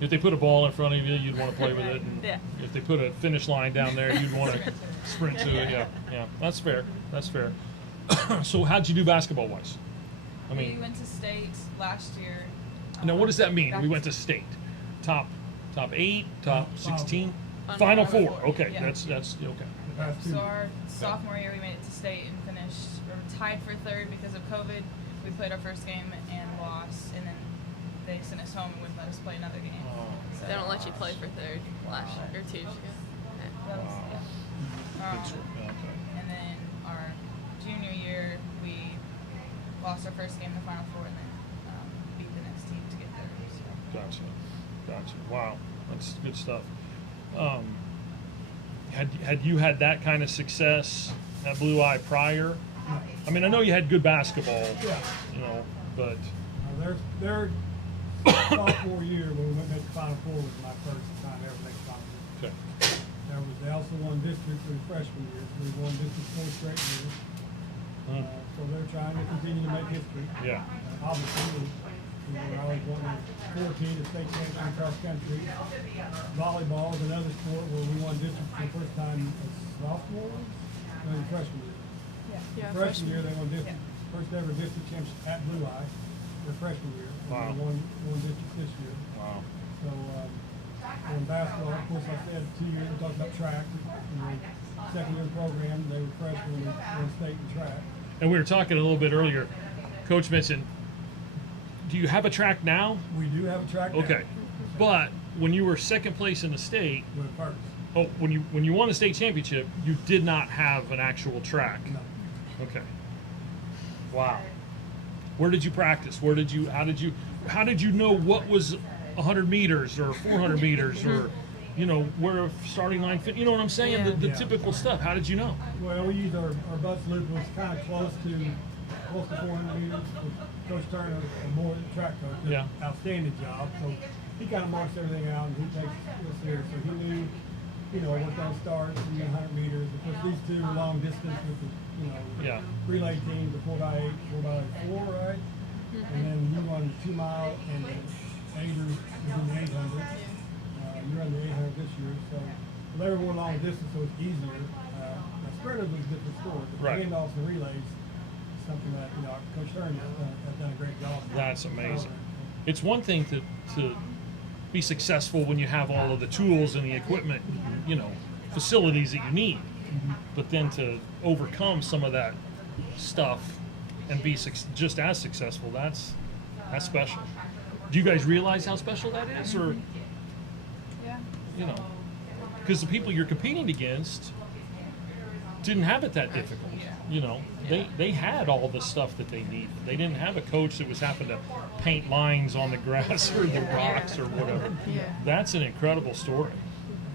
If they put a ball in front of you, you'd want to play with it. And Yeah. if they put a finish line down there, you'd want to sprint to it. Yeah, that's fair. That's fair. So how'd you do basketball-wise? I We mean, went to state last year. now what does that mean? We went to state, top 8, top 16, Final Four. Okay, Yeah. that's okay. So our sophomore year, we made it to state and finished. We were tied for third because of COVID. We played our first game and lost, and then they sent us home and wouldn't let us play another game. So They don't let you play for third last year or 2 years ago. that was, yeah. Okay. And then our junior year, we lost our first game in the Final Four, and then beat the next team to get there. So. Gotcha. Wow, that's good stuff. Had you had that kind of success at Blue Eye prior? I mean, I know you had good basketball, but Their sophomore year when we went to the Final Four was my first time ever make a Final Four. okay. They also won district for the freshman year, so we won district 4 straight years. So they're trying to continue to make history. Yeah. Obviously, I always wanted 14 to state champion cross country. Volleyball is another sport where we won district for the first time as sophomores, no, freshman year. Yeah, Freshman year, they won district, first ever district championship at Blue Eye, their freshman year. And Wow. they won district this year. Wow. So, in basketball, of course, like I said, 2 years, we talked about track. Second year program, they were freshmen in state and track. And we were talking a little bit earlier. Coach mentioned, do you have a track now? We do have a track now. Okay. But when you were second place in the state, We're first. when you won a state championship, you did not have an actual track. No. Okay. Wow. Where did you practice? How did you know what was 100 meters or 400 meters or, where a starting line fit? You know what I'm saying? Yeah. The Yeah. typical stuff. How did you know? Well, we used our bus loop was kind of close to 400 meters. Coach Turner, a more track coach, did Yeah. an outstanding job. So he kind of marks everything out and he takes us there. So he knew, what time starts and 100 meters. Of course, these two were long distance with the, Yeah. relay teams, the 4x8, 4x4, right? And then you run the 2 mile and the 800 is in the 800. You run the 800 this year, so they were more long distance, so it's easier. Now sprinters was a different sport. The Right. handoffs and relays is something that Coach Turner has done a great job. That's amazing. It's one thing to be successful when you have all of the tools and the equipment, facilities that you need, but then to overcome some of that stuff and be just as successful, that's special. Do you guys realize how special that is, or Yeah. because the people you're competing against didn't have it that difficult. They had all the stuff that they needed. They didn't have a coach that was having to paint lines on the grass or the rocks or whatever. Yeah. That's an incredible story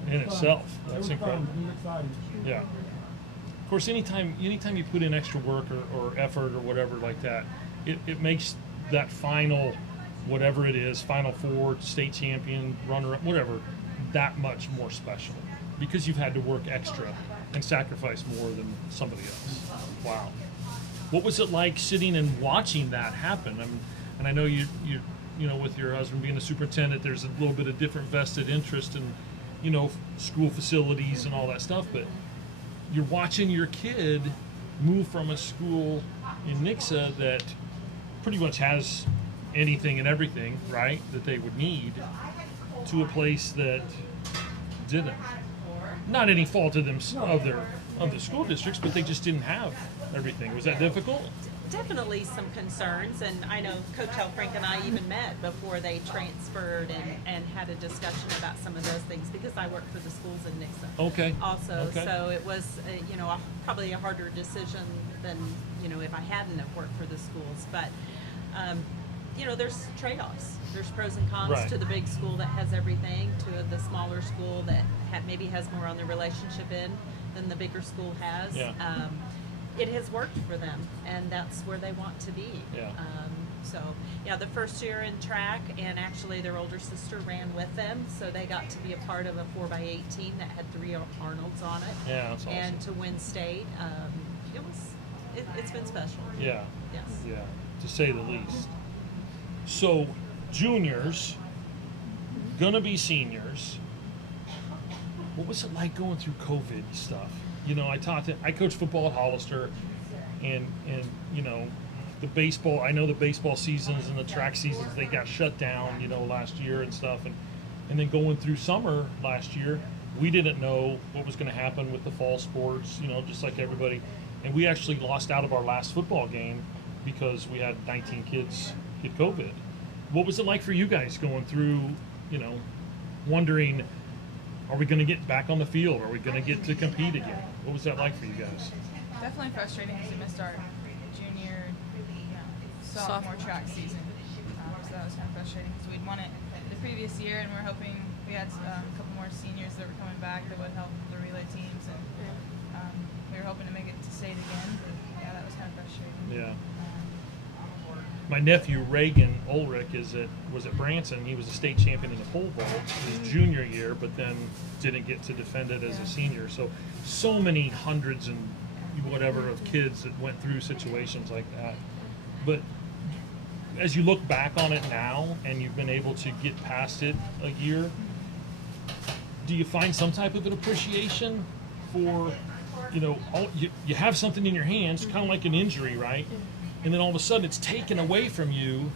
in itself. That's incredible. It was exciting. Yeah. Of course, anytime you put in extra work or effort or whatever like that, it makes that final, whatever it is, Final Four, state champion, runner-up, whatever, that much more special because you've had to work extra and sacrifice more than somebody else. Wow. What was it like sitting and watching that happen? And I know you with your husband being the superintendent, there's a little bit of different vested interest in, school facilities and all that stuff, but you're watching your kid move from a school in Nixa that pretty much has anything and everything, right, that they would need, to a place that didn't. Not any fault of them of the school districts, but they just didn't have everything. Was that difficult? Definitely some concerns, and I know Coach Elfrink and I even met before they transferred and had a discussion about some of those things because I worked for the schools in Nixa. Okay. Also, Okay. so it was probably a harder decision than if I hadn't have worked for the schools. But there's trade-offs. There's pros and cons Right. to the big school that has everything, to the smaller school that maybe has more on the relationship end than the bigger school has. Yeah. It has worked for them, and that's where they want to be. Yeah. The first year in track, and actually their older sister ran with them, so they got to be a part of a 4x8 team that had 3 Arnolds on it. Yeah, that's awesome. And to win state, it's been special. Yeah. Yes. Yeah, to say the least. So, juniors, gonna be seniors. What was it like going through COVID stuff? You know, I coached football at Hollister, and you know, the baseball. I know the baseball seasons and the track seasons, they got shut down, you know, last year and stuff, and then going through summer last year, we didn't know what was going to happen with the fall sports, you know, just like everybody. And we actually lost out of our last football game because we had 19 kids get COVID. What was it like for you guys going through, you know, wondering, are we going to get back on the field? Are we going to get to compete again? What was that like for you guys? Definitely frustrating because we missed our junior, sophomore track season. So that was kind of frustrating because we'd won it the previous year, and we're hoping we had a couple more seniors that were coming back that would help the relay teams, and we were hoping to make it to state again. But yeah, that was kind of frustrating. Yeah. My nephew Reagan Ulrich was at Branson. He was a state champion in the pole vault his junior year, but then didn't get to defend it as a senior. So many hundreds and whatever of kids that went through situations like that. But as you look back on it now, and you've been able to get past it a year, do you find some type of an appreciation for, you know, you have something in your hands, kind of like an injury, right? And then all of a sudden it's taken away from you,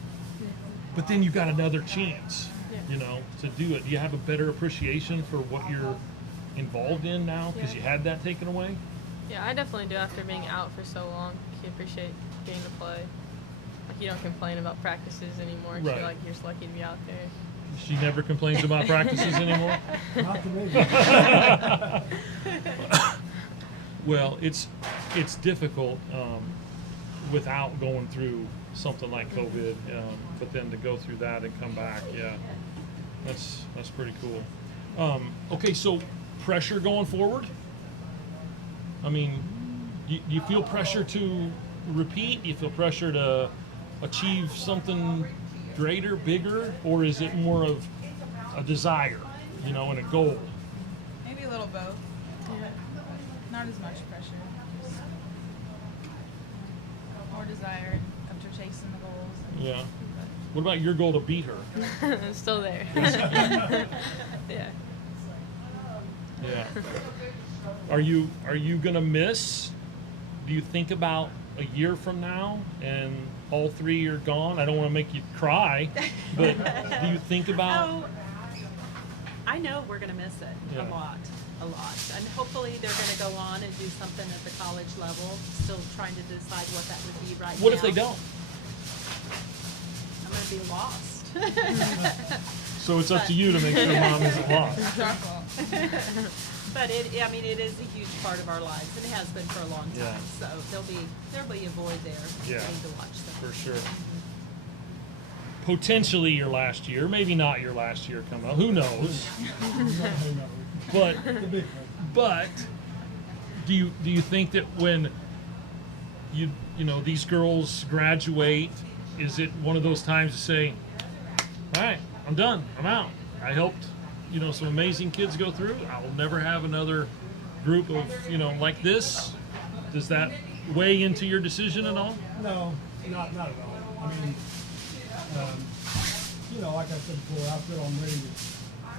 but then you've got another chance, you know, to do it. Do you have a better appreciation for what you're involved in now because you had that taken away? Yeah, I definitely do. After being out for so long, you appreciate getting to play. Like, you don't complain about practices anymore. You Right. feel like you're just lucky to be out there. She never complains about practices anymore? Not to me. Well, it's difficult without going through something like COVID, but then to go through that and come back, yeah, that's pretty cool. Okay, so pressure going forward? I mean, you feel pressure to repeat? Do you feel pressure to achieve something greater, bigger, or is it more of a desire, you know, and a goal? Maybe a little both. Not as much pressure. Just more desire after chasing the goals. Yeah. What about your goal to beat her? I'm still there. Yeah. Yeah. Are you gonna miss? Do you think about a year from now and all three are gone? I don't want to make you cry, but do you think about? Oh, I know we're going to miss it Yeah. a lot. And hopefully they're going to go on and do something at the college level. Still trying to decide what that would be right now. What if they don't? I'm going to be lost. So it's up to you to make sure mom isn't lost. It's our fault. But it is a huge part of our lives, and it has been for a long time. Yeah. So there'll be a void there. Yeah. We need to watch them. For sure. Potentially your last year, maybe not your last year coming up. Who knows? But but do you think that when you know these girls graduate, is it one of those times to say, all right, I'm done, I'm out. I helped, you know, some amazing kids go through. I will never have another group of, you know, like this. Does that weigh into your decision at all? No, not at all. I mean, you know, like I said before, I feel I'm ready to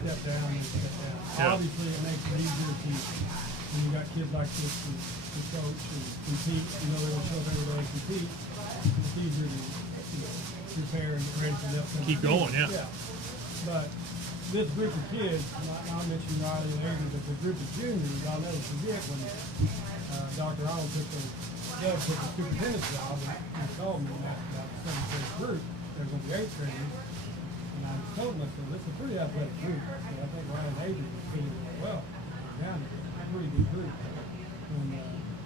step down and step down. Yeah. Obviously, it makes it easier to, when you got kids like this to coach and compete, you know, they'll show every day and compete. It's easier to, you know, prepare and get ready for the upcoming Keep going, season. yeah. But this group of kids, I mentioned Riley and Avery, but the group of juniors, I'll never forget when Dr. Arnold took the superintendent's job and told me that the 7th grade group, there's going to be 8th graders. And I told him, I said, this is a pretty athletic group. So I think Riley and Avery was feeling really well. Down there, a pretty good group. And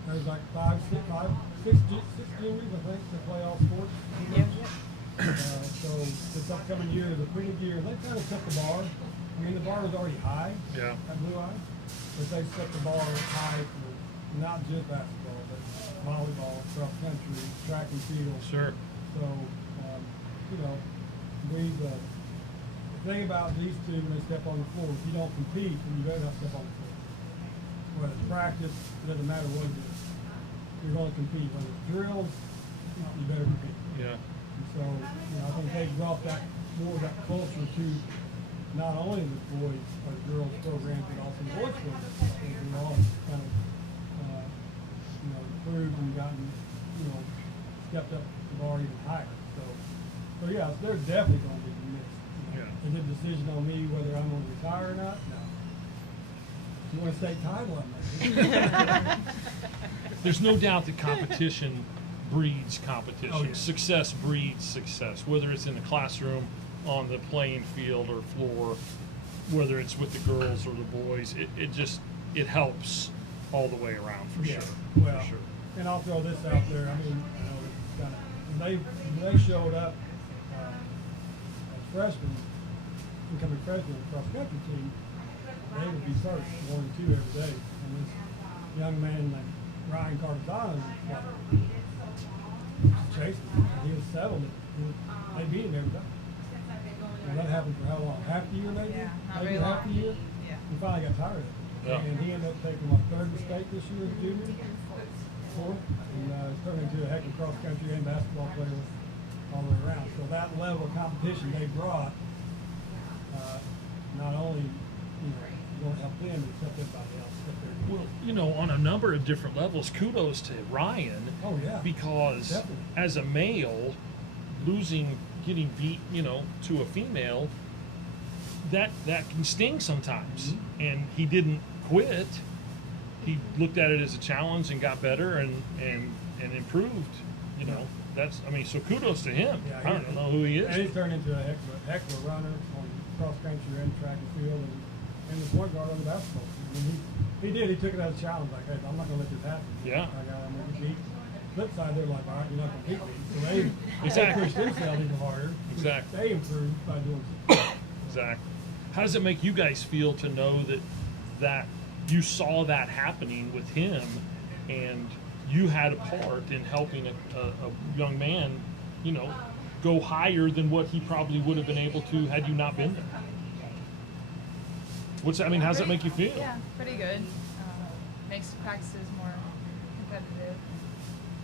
there's like six juniors, I think, that play all sports. So this upcoming year is a pretty good year. They kind of set the bar. I mean, the bar was already high Yeah. at Blue Eye, but they set the bar high for not just basketball, but volleyball, cross country, track and field. Sure. So, you know, the thing about these two when they step on the floor, if you don't compete, then you better not step on the floor. Whether it's practice, it doesn't matter what it is. You're going to compete. Whether it's drills, you better compete. Yeah. And so, you know, I think they brought that more of that culture to not only the boys or the girls programs, but also the boys programs. We've all kind of, improved and gotten, stepped up the bar even higher. So yeah, they're definitely going to be missed. Yeah. Is it a decision on me whether I'm going to retire or not? No. You want a state title? I'm not. There's no doubt that competition breeds competition. Oh, yeah. Success breeds success, whether it's in the classroom, on the playing field or floor, whether it's with the girls or the boys. It helps all the way around for Yeah. sure. Well, For sure. and I'll throw this out there. I mean, it's kind of, when they showed up as freshmen, incoming freshmen across country team, they would be first, 1 and 2 every day. And this young man like Ryan Cardano was chasing him. He was settled. They beat him every day. And that happened for how long? Half the year maybe? Yeah, not Maybe very half long. the year? Yeah. He finally got tired of it. Yeah. And he ended up taking my third mistake this year as a junior. Fourth. And turned into a heck of a cross country and basketball player all the way around. So that level of competition they brought, not only won't help them, it's help everybody else. Well, on a number of different levels, kudos to Ryan. Oh, yeah. Because Definitely. as a male, getting beat, to a female, that can sting sometimes. Mm-hmm. And he didn't quit. He looked at it as a challenge and got better and improved. So kudos to him. Yeah, I don't know who he And he's is. turned into a heck of a runner on cross country and track and field and the point guard on the basketball team. I mean, he did. He took it as a challenge. Like, hey, I'm not going to let this happen. Yeah. I'm going to get beat. Flip side, they're like, all right, you're not going to beat me. So they Exactly. pushed themselves even harder. which Exactly. They improved by doing so. Exactly. How does it make you guys feel to know that you saw that happening with him, and you had a part in helping a young man, go higher than what he probably would have been able to had you not been there? How does that make you feel? Yeah, pretty good. Makes practices more competitive.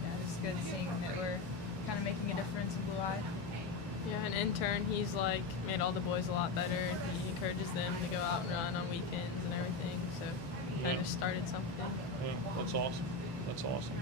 Yeah, it's good seeing that we're kind of making a difference in Blue Eye. Yeah, an intern, he's like made all the boys a lot better. He encourages them to go out and run on weekends and everything. So kind of started something. Yeah, that's awesome. That's awesome.